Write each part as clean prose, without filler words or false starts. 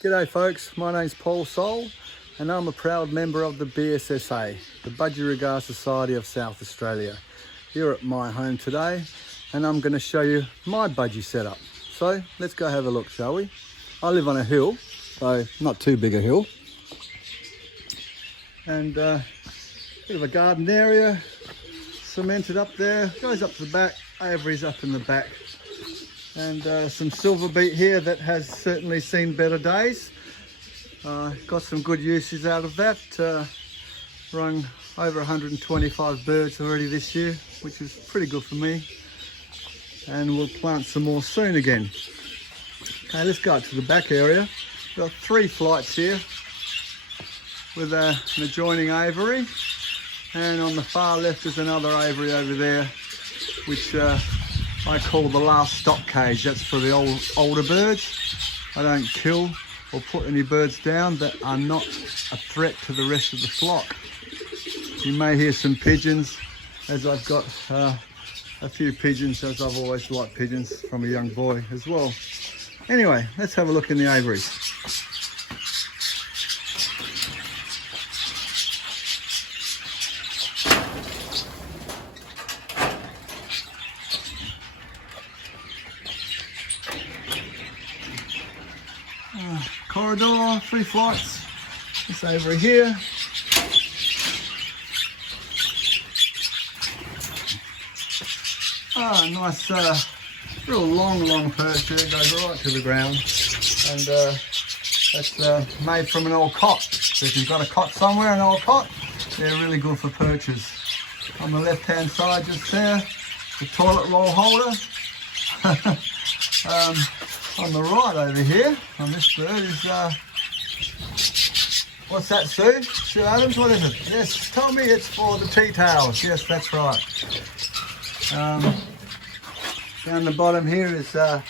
G'day folks, my name's Paul Soul and I'm a proud member of the BSSA, the Budgie Society of South Australia. Here at my home today and I'm going to show you my budgie setup. So let's go have a look, shall we? I live on a hill, so not too big a hill. And bit of a garden area, cemented up there, goes up to the back, aviary's up in the back. And some silver beet here that has certainly seen better days. Got some good uses out of that. Rung over 125 birds already this year, which is pretty good for me. And we'll plant some more soon again. Okay, let's go up to the back area. We've got 3 flights here with an adjoining aviary. And on the far left is another aviary over there, which I call the last stock cage. That's for the older birds. I don't kill or put any birds down that are not a threat to the rest of the flock. You may hear some pigeons, as I've got a few pigeons, as I've always liked pigeons from a young boy as well. Anyway, let's have a look in the aviaries. Corridor, 3 flights. This aviary here. Nice, real long perch here, goes right to the ground. And that's made from an old cot. So if you've got a cot somewhere, an old cot, they're really good for perches. On the left-hand side, just there, the toilet roll holder. On the right over here, on this bird is, what's that, Sue Adams, what is it? Yes, tell me it's for the tea towels. Yes, that's right. Down the bottom here is a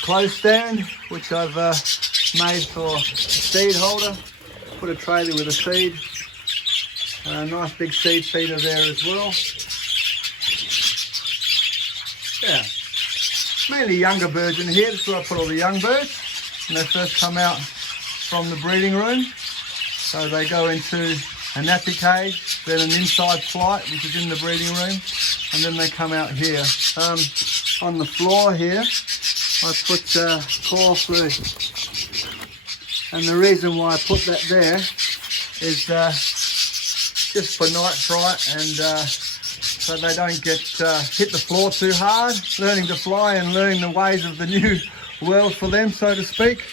clothes stand, which I've made for a seed holder. Put a trailer with a seed. Nice big seed feeder there as well. Yeah. Mainly younger birds in here. That's where I put all the young birds when they first come out from the breeding room. So they go into a nappy cage, then an inside flight, which is in the breeding room, and then they come out here. On the floor here, I put coral food, and the reason why I put that there is just for night fright and so they don't get hit the floor too hard, learning to fly and learning the ways of the new world for them, so to speak.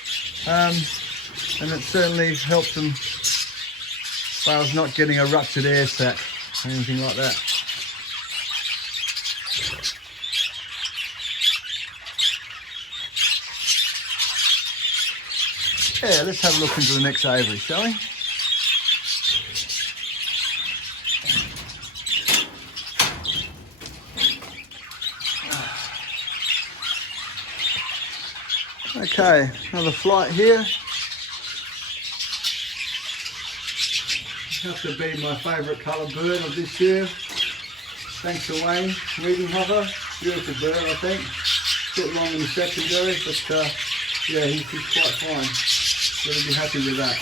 And it certainly helps them as far as not getting a ruptured air sac or anything like that. Yeah, let's have a look into the next aviary, shall we? Okay, another flight here. Has to be my favourite coloured bird of this year. Thanks to Wayne, Reading Hover. Beautiful bird, I think. A bit long in the secondary, but yeah, he's quite fine. Really be happy with that.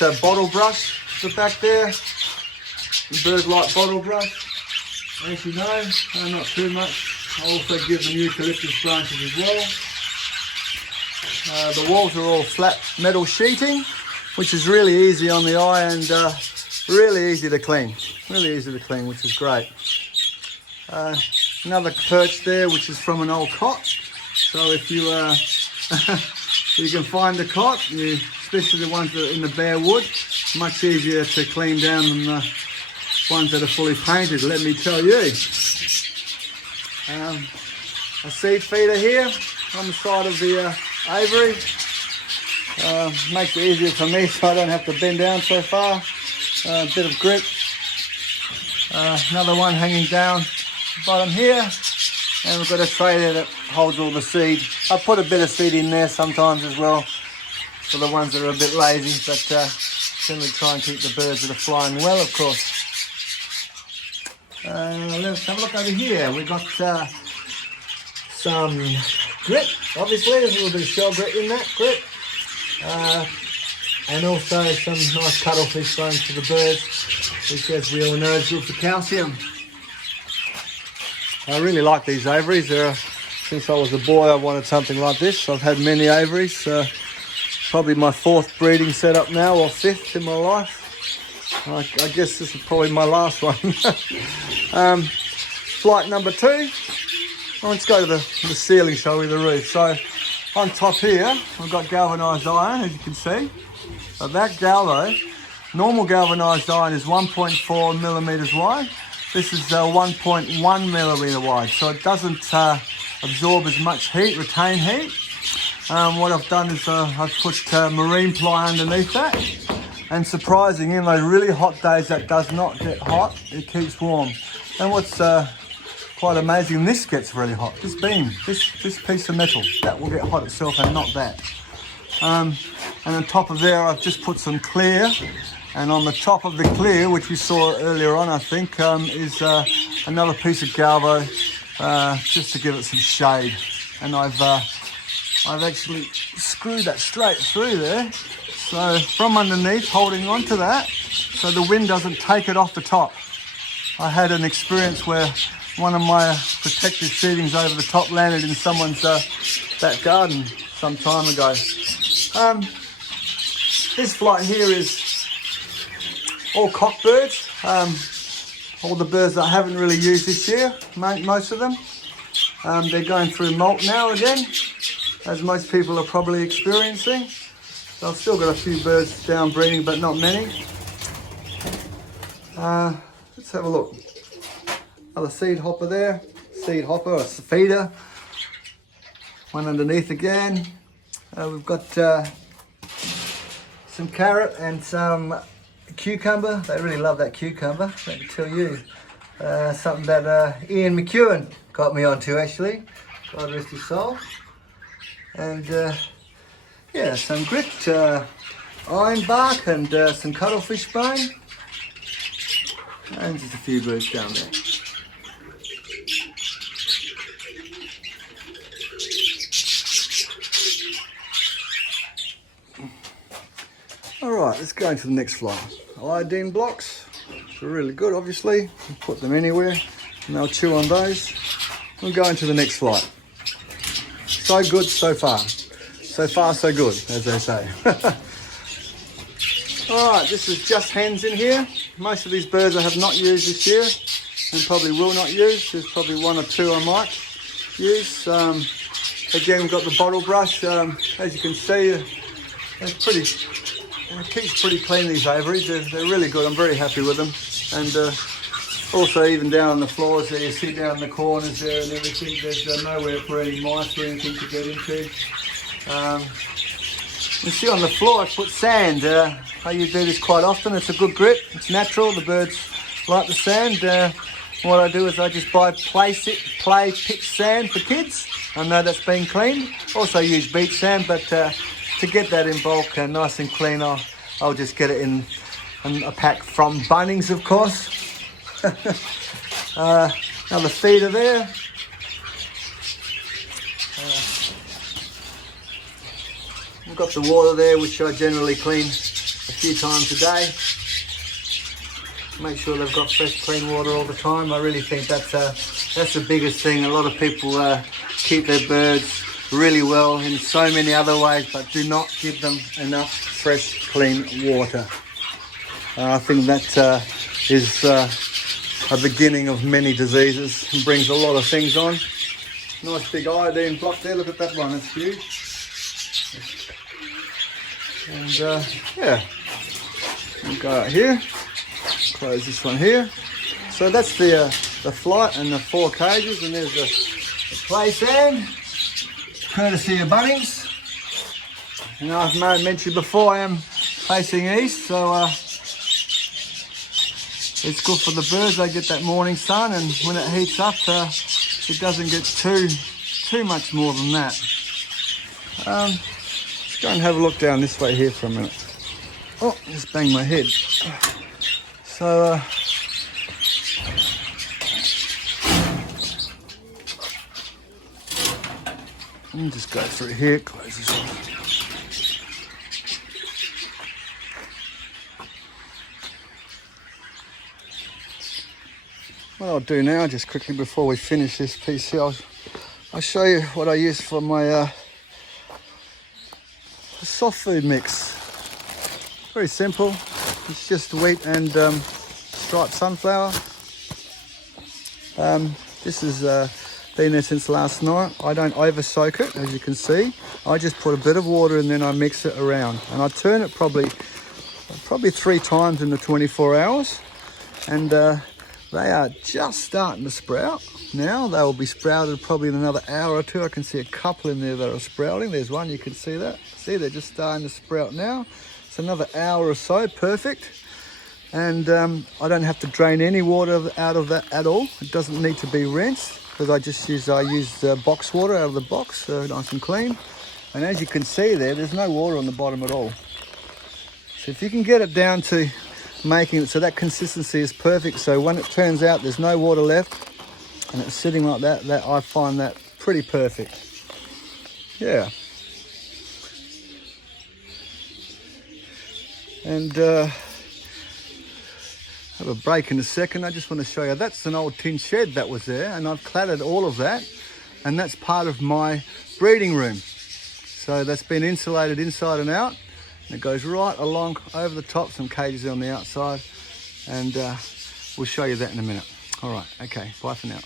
Got bottle brush at the back there. The bird like bottle brush. As you know, not too much. I also give them eucalyptus branches as well. The walls are all flat metal sheeting, which is really easy on the eye and really easy to clean. Really easy to clean, which is great. Another perch there, which is from an old cot. So if you you can find the cot, especially the ones that are in the bare wood, much easier to clean down than the ones that are fully painted, let me tell you. A seed feeder here on the side of the aviary. Makes it easier for me so I don't have to bend down so far. A bit of grip. Another one hanging down the bottom here. And we've got a tray there that holds all the seed. I put a bit of seed in there sometimes as well for the ones that are a bit lazy, but generally try and keep the birds that are flying well, of course. Let's have a look over here. We've got some grit, obviously. There's a little bit of shell grit in that grit. And also some nice cuttlefish bones for the birds, which, as we all know, is good for calcium. I really like these aviaries. Since I was a boy, I wanted something like this. I've had many aviaries. Probably my 4th breeding setup now, or 5th in my life. I guess this is probably my last one. Flight number 2. Let's go to the ceiling, shall we, the roof. So on top here, I've got galvanised iron, as you can see. So that galvo, normal galvanised iron is 1.4 millimetres wide. This is 1.1 millimetre wide, so it doesn't absorb as much heat, retain heat. What I've done is I've put marine ply underneath that. And surprising, in those really hot days that does not get hot, it keeps warm. And what's quite amazing, this gets really hot. This beam, this piece of metal, that will get hot itself and not that. And on top of there, I've just put some clear. And on the top of the clear, which we saw earlier on, I think, is another piece of galvo, just to give it some shade. And I've actually screwed that straight through there. So from underneath, holding on to that, so the wind doesn't take it off the top. I had an experience where one of my protective sheetings over the top landed in someone's back garden some time ago. This flight here is all cockbirds. All the birds that I haven't really used this year, most of them. They're going through molt now again, as most people are probably experiencing. So I've still got a few birds down breeding, but not many. Let's have a look. Another seed hopper there. Seed hopper, or feeder. One underneath again. We've got some carrot and some cucumber. They really love that cucumber, let me tell you. Something that Ian McEwen got me onto, actually. God rest his soul. And yeah, some grit, iron bark, and some cuttlefish bone. And just a few birds down there. Alright, let's go into the next flight. Iodine blocks, which are really good, obviously. You can put them anywhere and they'll chew on those. We'll go into the next flight. So good so far. So far so good, as they say. Alright, this is just hens in here. Most of these birds I have not used this year and probably will not use. There's probably 1 or 2 I might use. Again, we've got the bottle brush. As you can see, it keeps pretty clean, these aviaries. They're really good. I'm very happy with them. And also even down on the floors there, you see down in the corners there and everything, there's nowhere for any mice or anything to get into. You see on the floor I put sand. I do this quite often. It's a good grit. It's natural. The birds like the sand. What I do is I just buy play pitch sand for kids. I know that's been cleaned. Also use beach sand, but to get that in bulk and nice and clean, I'll just get it in a pack from Bunnings, of course. Another feeder there. We've got the water there, which I generally clean a few times a day. Make sure they've got fresh, clean water all the time. I really think that's the biggest thing. A lot of people keep their birds really well in so many other ways, but do not give them enough fresh, clean water. I think that is a beginning of many diseases and brings a lot of things on. Nice big iodine block there. Look at that one. It's huge. And yeah, we'll go out here, close this one here. So that's the flight and the 4 cages, and there's the play sand, courtesy of Bunnings. And I've mentioned before, I am facing east, so it's good for the birds. They get that morning sun, and when it heats up, it doesn't get too much more than that. Go and have a look down this way here for a minute. Oh, just banged my head. So, And just go through here, close this one. What I'll do now, just quickly before we finish this piece here, I'll show you what I use for my soft food mix. Very simple. It's just wheat and striped sunflower. This has been there since last night. I don't over soak it, as you can see. I just put a bit of water and then I mix it around, and I turn it probably 3 times in the 24 hours. And they are just starting to sprout now. They will be sprouted probably in another hour or 2. I can see a couple in there that are sprouting. There's one, you can see that. See, they're just starting to sprout now. It's another hour or so, perfect. And I don't have to drain any water out of that at all. It doesn't need to be rinsed, because I use box water out of the box, nice and clean. And as you can see there's no water on the bottom at all. So if you can get it down to making it so that consistency is perfect, so when it turns out there's no water left and it's sitting like that, I find that pretty perfect. Yeah. And have a break in a second. I just want to show you, that's an old tin shed that was there, and I've cladded all of that, and that's part of my breeding room. So that's been insulated inside and out. And it goes right along over the top, some cages on the outside, and we'll show you that in a minute. All right, okay, bye for now.